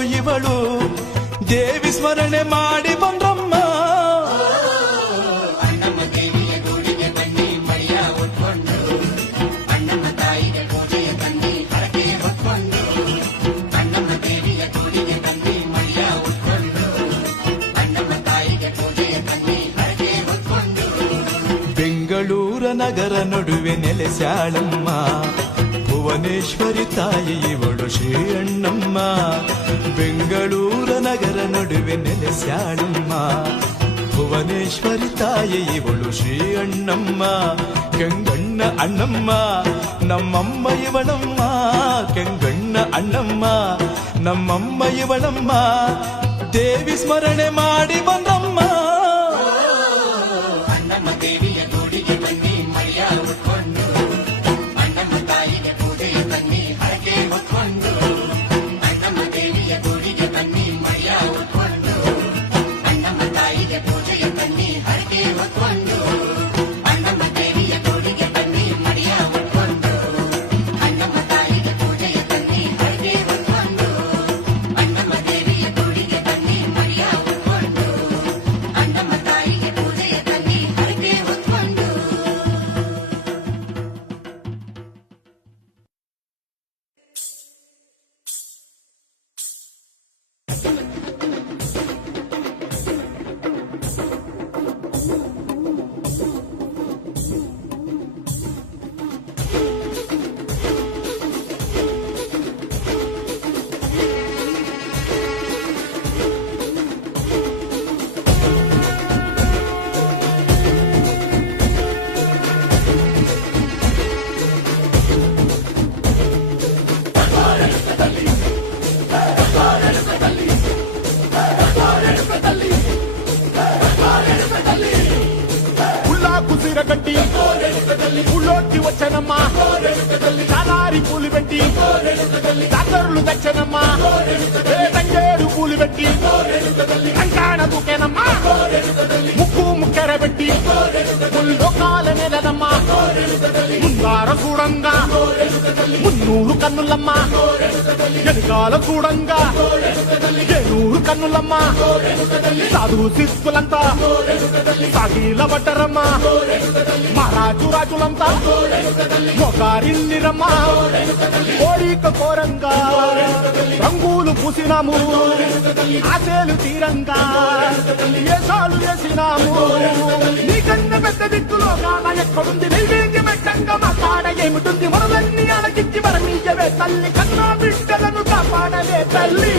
ನೋಡು ಇವಳು ದೇವಿ ಸ್ಮರಣೆ ಮಾಡಿ ಬಂದ್ರಮ್ಮ. ಬೆಂಗಳೂರ ನಗರ ನಡುವೆ ನೆಲೆಸ್ಯಾಳಮ್ಮ ಭುವನೇಶ್ವರಿ ತಾಯಿ ಇವಳು ಶ್ರೀ ಅಣ್ಣಮ್ಮ. ಬೆಂಗಳೂರ ನಗರ ನಡುವೆ ನೆಲೆಸ್ಯಾಳಮ್ಮ ಭುವನೇಶ್ವರಿ ತಾಯಿ ಇವಳು ಶ್ರೀ ಅಣ್ಣಮ್ಮ. ಕೆಂಗಣ್ಣ ಅಣ್ಣಮ್ಮ ನಮ್ಮಮ್ಮ ಇವಳಮ್ಮ, ಕೆಂಗಣ್ಣ ಅಣ್ಣಮ್ಮ ನಮ್ಮಮ್ಮ ಇವಳಮ್ಮ. ದೇವಿ ಸ್ಮರಣೆ ಮಾಡಿ ಬಂದಮ್ಮ. గట్టి పుల్లోకి వచ్చనమ్మా చాలారి పూలు పెట్టి డాక్టర్లు తెచ్చనమ్మా తంగేడు పూలు పెట్టి కంకాణ దూకేనమ్మా ముక్కు ముక్కెర పెట్టి ముల్లోకాల నెలనమ్మా ముందార చూడంగా మున్నూరు కన్నులమ్మా వెనుకాల చూడంగా ఏనూరు కన్నులమ్మా సాధు శిస్తులంతా సాగిల పడ్డరమ్మా మహారాజు రాజులంతా మొగారిల్లిరమ్మా కోరిక కోరంగా రంగులు పూసినాము ఆశలు తీరంగా ఏసాలు వేసినాము నీకన్నా పెద్ద దిక్కులో కాన ఎక్కడుంది నైవేద్యం పెట్టంగా మా కాడ ఏమిటుంది మనలన్నీ అలకించి మరణీయవే తల్లి కన్నా బిడ్డలను కాపాడవే తల్లి